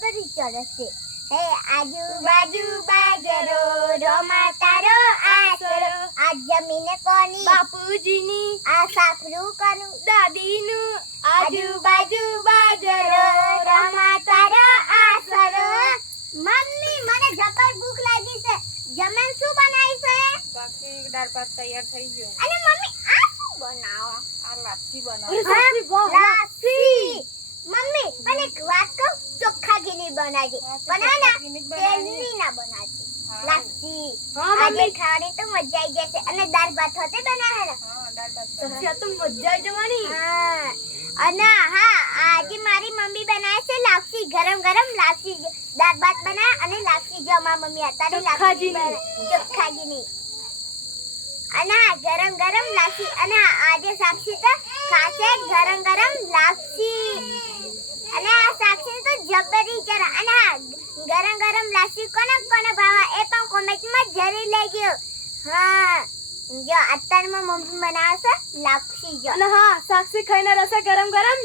સરસ છે હે આજુબાજુ બાજરો રોમા તારો આસરો આ જમીન કોની? બાપુજીની. આ સાફરું કોનું? દાદીનું. આજુબાજુ બાજરો રોમા તારો આસરો મમ્મી મને જબર ભૂખ લાગી છે. જમણ શું બનાવી છે? બાકી દાળ ભાત તૈયાર થઈ ગયો. અને મમ્મી આ શું બનાવો? આ લાપસી બનાવો. લાપસી. મમ્મી એક વાત કહું? ચોખ્ખા ઘીની બનાવજે ચોખ્ખા ઘીની તેલની ના બનાવતી હા. લાપસી. હા, મમ્મી. ખાવાની તો મજા આવી જશે. અને દાળ ભાત હોતે બનાવે ને હા દાળ ભાત તો મજા આવી જવાની. હા. અને હા આજે મારી મમ્મી બનાવે છે લાપસી. ગરમ ગરમ લાપસી દાળ ભાત બનાવે અને લાપસી જો મારી મમ્મી અત્યારે લાપસી. બનાવે. ચોખ્ખાજીની અને ગરમ ગરમ લાપસી. અને આજે સાક્ષી તો ખાશે ગરમ ગરમ લાપસી અને આ સાક્ષી તો જબરી જરા અને હા ગરમ ગરમ લાસી કોને કોને ભાવે? એ પણ કોમેન્ટમાં જરૂર લેજો. હા. જો, અત્યારમાં મમ્મી બનાવશે લાપસી, જો. અને હા, સાક્ષી ખાઈને રહેશે ગરમ ગરમ.